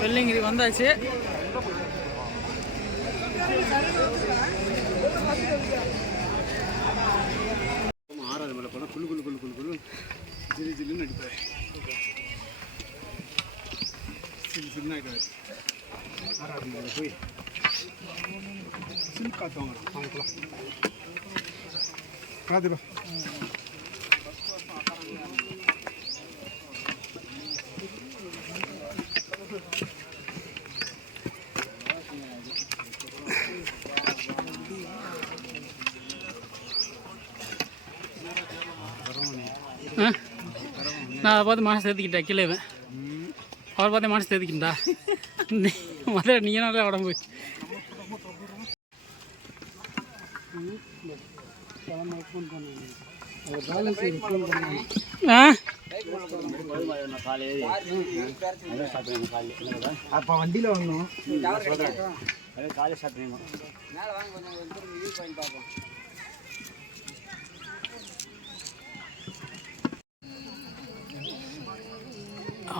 வெள்ளிங்கிரி வந்தாச்சு. ஆறாவது மேலே போனால் குழு குழு குழு குழு குழு ஜில்லு ஜில்லுன்னு அடிப்பார். சில்லு சில்லுன்னு ஆகிடுவார். ஆறாவது மேலே போய் சில் காற்று வாங்கலாம். வாங்கலாம் காதுடா. நான் அதை பார்த்து மனசு சேர்த்துக்கிட்டேன். கீழே அவர் பார்த்து மனசு சேர்த்துக்கிட்டா முதல்ல நீங்கள் நல்லா உடம்பு அப்போ வண்டியில் வாங்கணும். காலேஜ் ஸ்டார்ட் பண்ணணும்.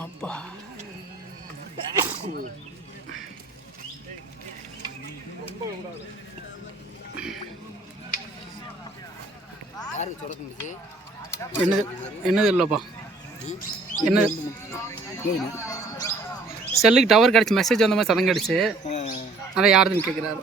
அப்பா என்னது என்னது இல்லைப்பா என்ன செல்லுக்கு டவர் கிடச்சி மெசேஜ் வந்த மாதிரி சதம் கிடச்சி. அதான் யாருதுன்னு கேட்குறாரு.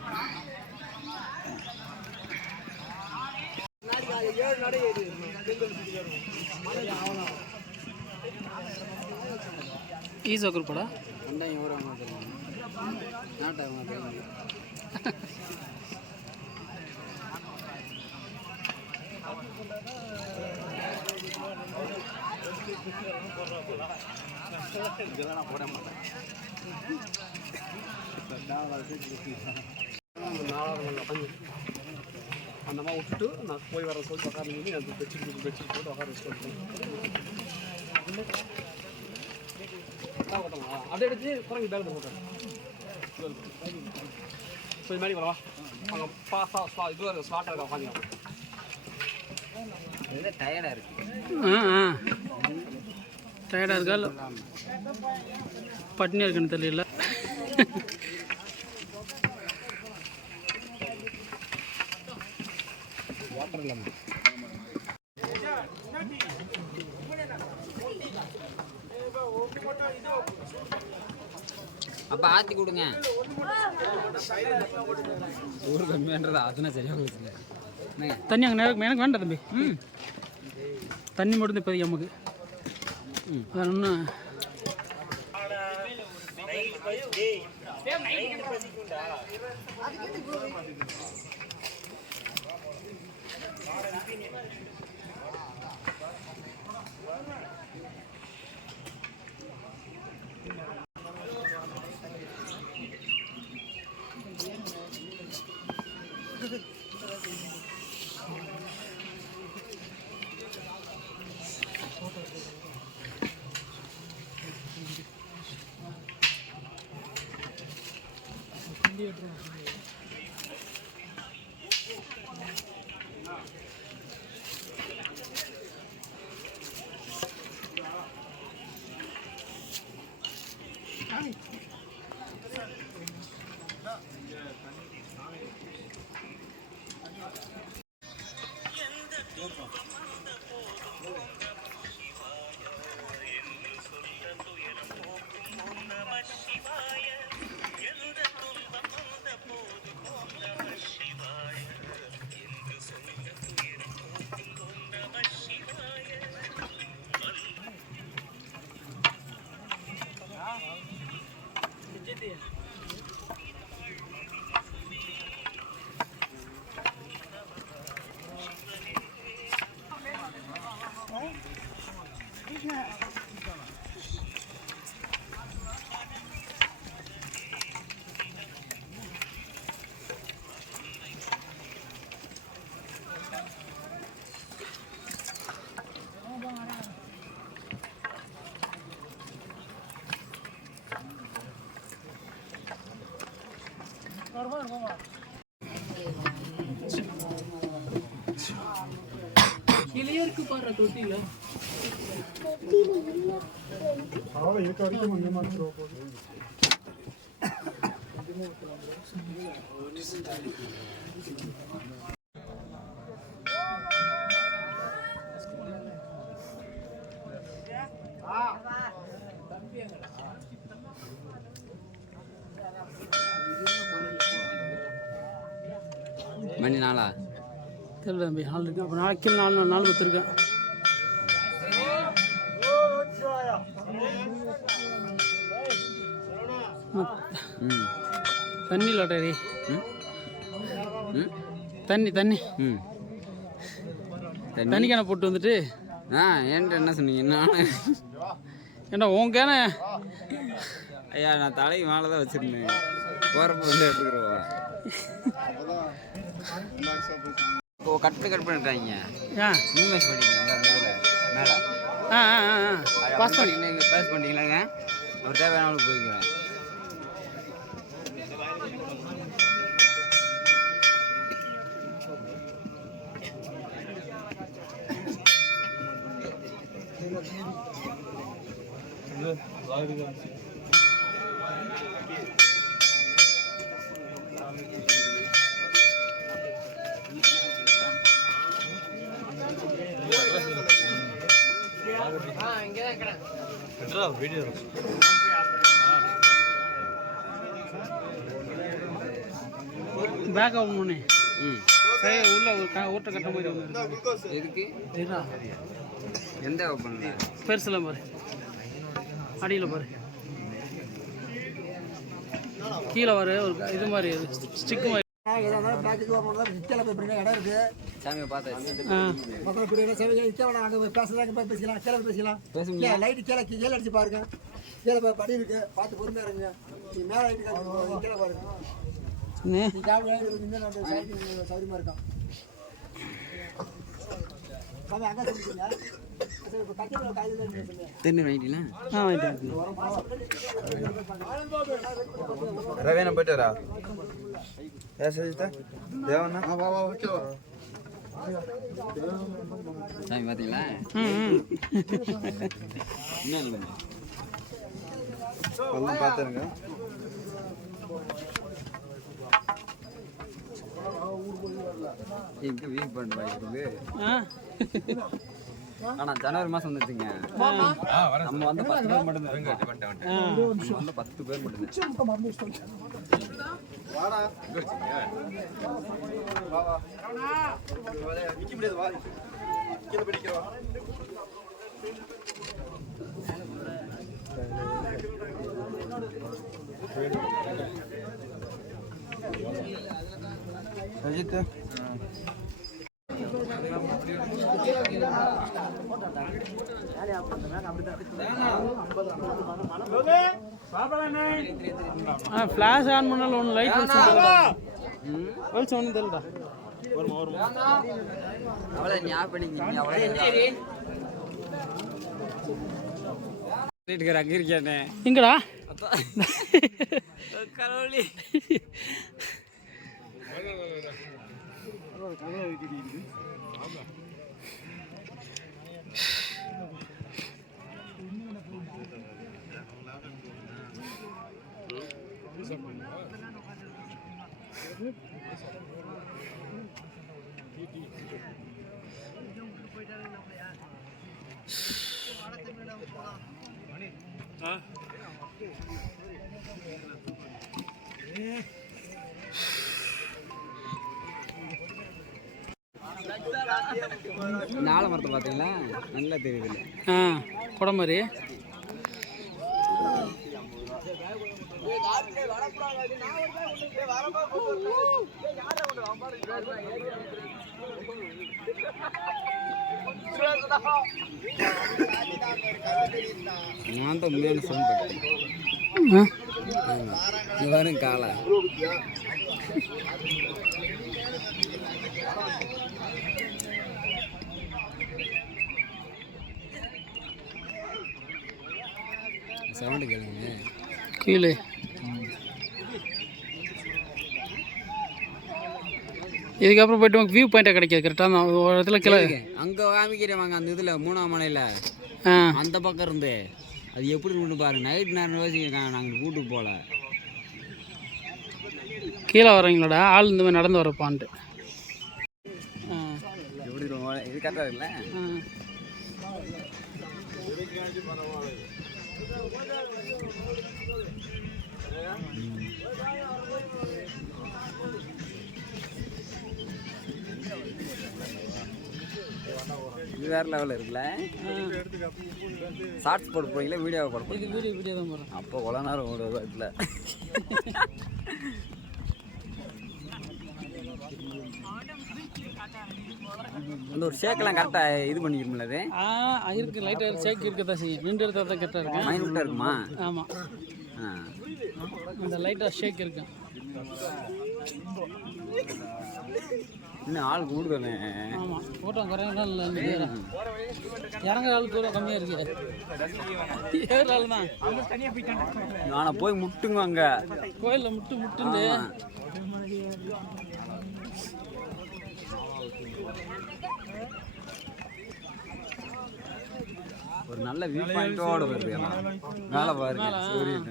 ஈஸோ குரூப்படா இதெல்லாம் போட மாட்டேன். 4வது அந்த மாதிரி விட்டுட்டு நான் போய் வர சொல்லி உட்காந்து அந்த பெட்ஷீட் போட்டு உட்கார வச்சுட்டு அப்படியே எடுத்து குறைஞ்சி பேக் போட்டேன். கொஞ்சம் மாதிரி வரவா அங்கே பாஸ்தா இதுவாக இருக்குது ஸ்லாட்டாக இருக்கா உட்காந்து டயர்டாக இருக்கு. டயர்டாக இருக்கா இல்லை பட்னியாக இருக்குன்னு தெரியல. அப்போ ஆற்றி கொடுங்க. ஊர் கம்மியான்றது அதுனா சரியாக போச்சுங்க. தண்ணி அங்கே நேரம் எனக்கு வேண்டாம் தம்பி. தண்ணி மட்டும் இப்போதைக்கு நமக்கு வேற ஒன்றும் கீழே இருக்கு பாரு தொட்டில. அவ்வளோ இருக்க வரைக்கும் கொஞ்சம் மாத்திரம் போகுது. மணி நாளா தெரியல தம்பி, 4 இருக்கு. அப்போ நாளைக்கு 4 பத்துருக்கேன். தண்ணி லாட்டரி. தண்ணி கேனை போட்டு வந்துட்டு. ஏன்ட்டு என்ன சொன்னீங்க? ஏன்னா உன் கேனை ஐயா நான் தலைக்கு மேலே தான் வச்சுருந்தேன். போகிறப்ப வந்து எடுத்துக்கிறோம். ஓ கட் பண்ணிட்டாங்க. இன்வெஸ்ட் பண்ணிட்டீங்க அந்த இதில் மேலே. பாஸ் பண்ணிட்டீங்களாங்க? ஒரு தேவையானவங்களுக்கு போய்க்கிறேன். பேக் ஆகணும்னே. உள்ள ஓட்ட கட்ட மாதிரி ஒன்று எதுக்கு? எந்த ஓப்பன்ல? பெருசில் பாரு, அடியில் பாரு, கீழே வர ஒரு இது மாதிரி ஸ்டிக் மாதிரி. சாமியை பார்த்தாச்சு. லைட்டு கீழே அடிச்சு பாருங்க. கீழே படி இருக்கு, பார்த்து பொறுமையா இருங்க. நீ மேலே லைட்டு கீழே பாருங்க. சௌரியமா இருக்கும். தென்னை வாங்கிட்டீங்களா? ரவேன போயிட்டாரா? தேவண்ணா சாமி பார்த்தீங்களா? எல்லாம் பார்த்துருங்க. எங்க வீக் பண்ணிட்டு வாங்கிக்கிறது. ஆனா ஜனவரி மாசம் வந்துச்சுங்க. நம்ம வந்து 10 பேர் மட்டும் வந்து 10 பேர் மட்டும். அஜித் ஃப்ளாஷ் ஆன் பண்ணாலும் ஒன்று லைட் வெளிச்சம் ஒன்றும் தெரியலடா. அவ்வளோ ஞாபகம் பண்ணிக்கிங்க. அவ்வளோ அங்கே இருக்கேனே. எங்கடா கடவுளே. நாலு மரத்தை பார்த்தீங்களா? நல்லா தெரியுது. கொடை மாதிரி நான் தான் உண்மையான சவுண்ட் பார்த்தேன். வரும் காலை சவுண்டு கேளுங்க. கீழே இதுக்கப்புறம் போயிட்டு உங்களுக்கு வியூ பாயிண்ட்டாக கிடைக்காது கரெக்டாக தான் ஒரு இடத்துல கிளை அங்கே காமிக்கிறவாங்க அந்த இதில் 3ஆம் மலையில் அந்த பக்கம் இருந்து அது எப்படி கொண்டு பாருங்க நைட் நேரம் யோசிச்சிருக்காங்க நாங்கள் கூட்டுக்கு போகல கீழே வரீங்களோட ஆள் இந்த மாதிரி நடந்து வரப்பான்ட்டு எப்படி இது கரெக்டாக இருக்குல்ல இது வேறு லெவலில் இருக்குல்ல ஷார்ட்ஸ் போட்டு போகிறீங்களா வீடியோவை போட போகிறீங்க வீடியோ தான் போகிறோம் அப்போ இவ்வளோ நேரம் ஓடுவது இல்லை அந்த ஒரு ஷேக்கெல்லாம் கரெக்டாக இது பண்ணிக்கிறோம்ல அது இருக்குது லைட்டாக ஷேக் இருக்க தான் செய்யும் நின்று எடுத்தால் தான் கரெக்டாக இருக்கும் மைனூட்டாக இருக்குமா ஆமாம் அந்த லைட்டாக ஷேக் இருக்கும் இன்னும் ஆள் கூடுதல் ஆமாம் கூட்டம் குறையதான் இல்லை இறங்குற ஆள் தூரம் கம்மியாக இருக்கு ஏற ஆள் தான் ஆனால் போய் முட்டுங்க அங்கே கோயிலில் முட்டுண்டு ஒரு நல்ல வியூ பாயிண்டோட வருது மேலே பாருங்க சூரியன்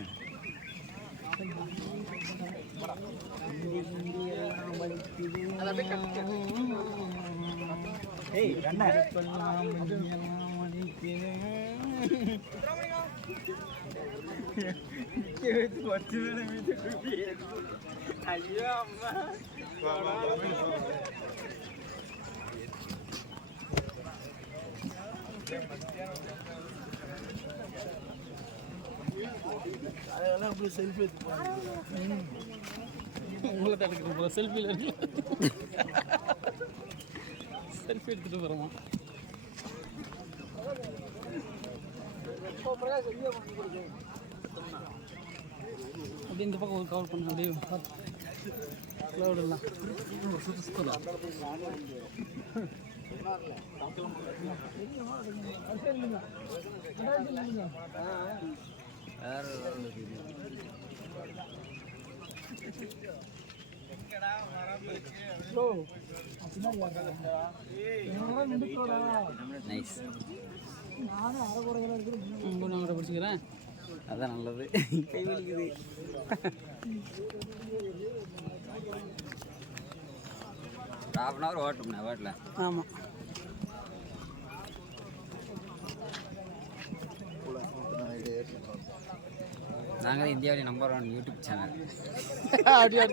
அதெல்லாம் அப்படி செல்ஃபி உங்களை தான் எடுக்கிற போல செல்ஃபியில் இருக்கு செல்ஃபி எடுத்துகிட்டு போகிறோமா அப்படியே இந்த பக்கம் ஒரு கவர் பண்ண அப்படியே க்ளவுடெல்லாம் சுத்தலாம் நைஸ் நான் பிடிச்சிக்கிறேன் அதான் நல்லது கை வலிக்குது ½ மணி நேரம் ஓட்டணும்ண்ணா வாட்டில் ஆமாம் நாங்கள் இந்தியாவிலே நம்பர் 1 யூடியூப் சேனல் அப்படியே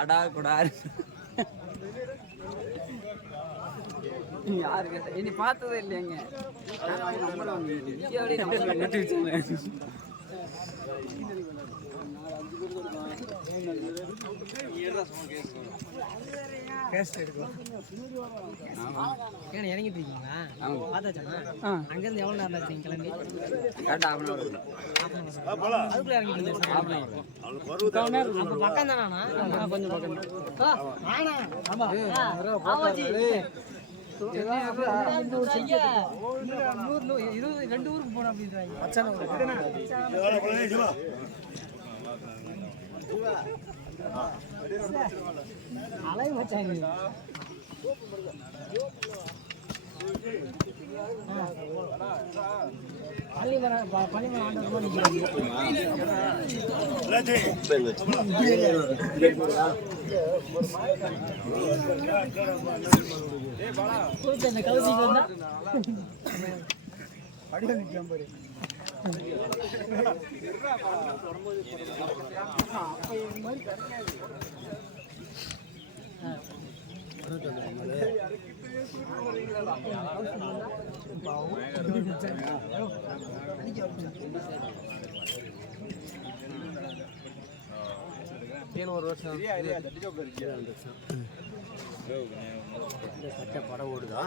அடா கூடா யாரு கேட்ட இனி பார்த்ததே இல்லைங்க நம்பர் 1 இந்தியாவிலே நம்பர் 1 யூடியூப் சேனல் இறங்கிட்டு இருக்கீங்களா பார்த்தாச்சாண்ணா அங்கேருந்து எவ்வளோ நேரம் ஆச்சு கிளம்பி கரெக்டாக ½ மணி நேரம் அதுக்குள்ளே இறங்கிட்டு இருந்தேன் பக்கம் தானா கொஞ்சம் பக்கம் ரெண்டு ஊருக்கு போனோம் அப்படின்றாங்க அலைய வச்சாங்க பள்ளிமரம் ஆண்டவர் இந்த கவுசிக்கு வந்தா அடியில் நிற்காம பாரு படம் ஓடுதா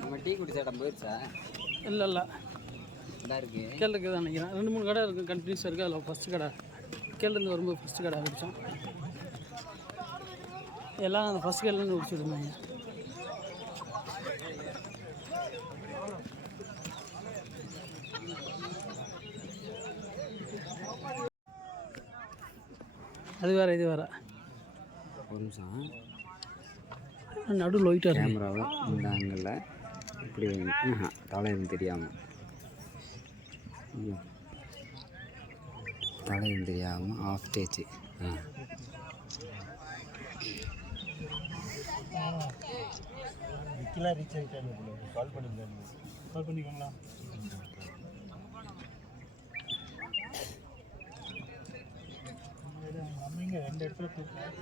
நம்ம டீ குடிச்ச இடம் போயிடுச்சா இல்லை இல்லை இதாக இருக்கு கீழே இருக்குது நினைக்கிறேன் 2-3 கடை இருக்குது கண்டினியூஸாக இருக்குது அதில் ஃபஸ்ட்டு கடை கீழேருந்து வரும்போது ஃபஸ்ட்டு கடை ஆகிடுச்சோம் எல்லாம் அந்த ஃபஸ்ட் கேட்லேருந்து குடிச்சிட்டு இருந்தாங்க. அது வேறு இது வேறு. ஒரு நிமிஷம் நடுவில் ஒயிட்டாக இருக்கு. கேமராவை இந்த ஆங்கிளில் இப்படி தலை எதுவும் தெரியாமல் தலை எதுவும் தெரியாமல் ஆஃப் ஸ்டேஜ். கால் பண்ணிக்கோங்களா? நம்ம இங்கே 2 இடத்துல கூப்பிட்டோம்.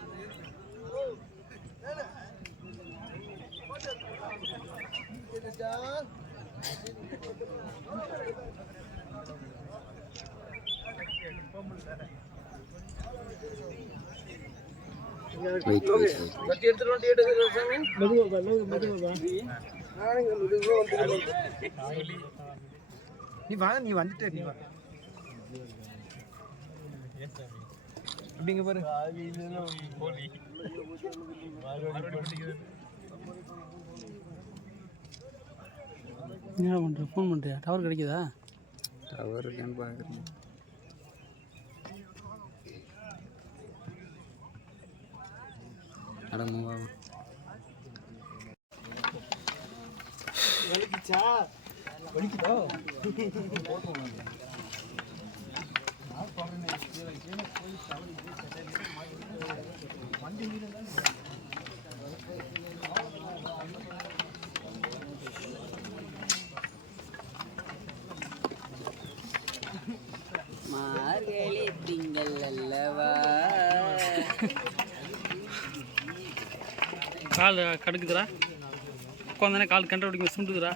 நீ வா, நீ வந்துட்டே நீ வா. அப்படிங்க பாரு. என்ன பண்ணுற? ஃபோன் பண்ணுறியா? டவர் கிடைக்குதா? டவர் இருக்கான்னு பார்க்குறேன். அட மூவா வலிக்குதா? மார்கழி திங்கள் அல்லவா. கால் கடுக்குதுடா. உட்காந்தானே கால் கண்ட பிடிக்க சுண்டுதுடா.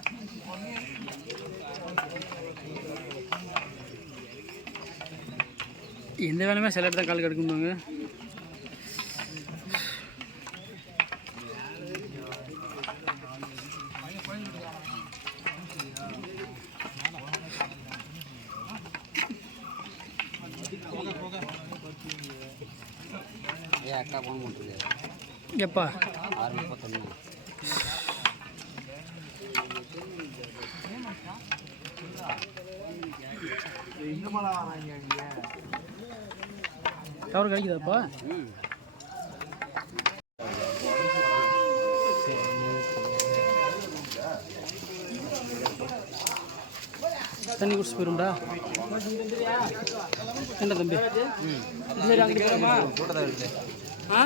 எந்த வேலையுமே சில இடத்துல கால் கடுக்குவாங்க. அக்கா ஃபோன் பண்ணுறது எப்பா? 6:31. டவர் கிடைக்குதாப்பா? தண்ணி குடிச்சு போயிரும்டா. என்ன தம்பி? சரி அங்கே போகிறோமா? ஆ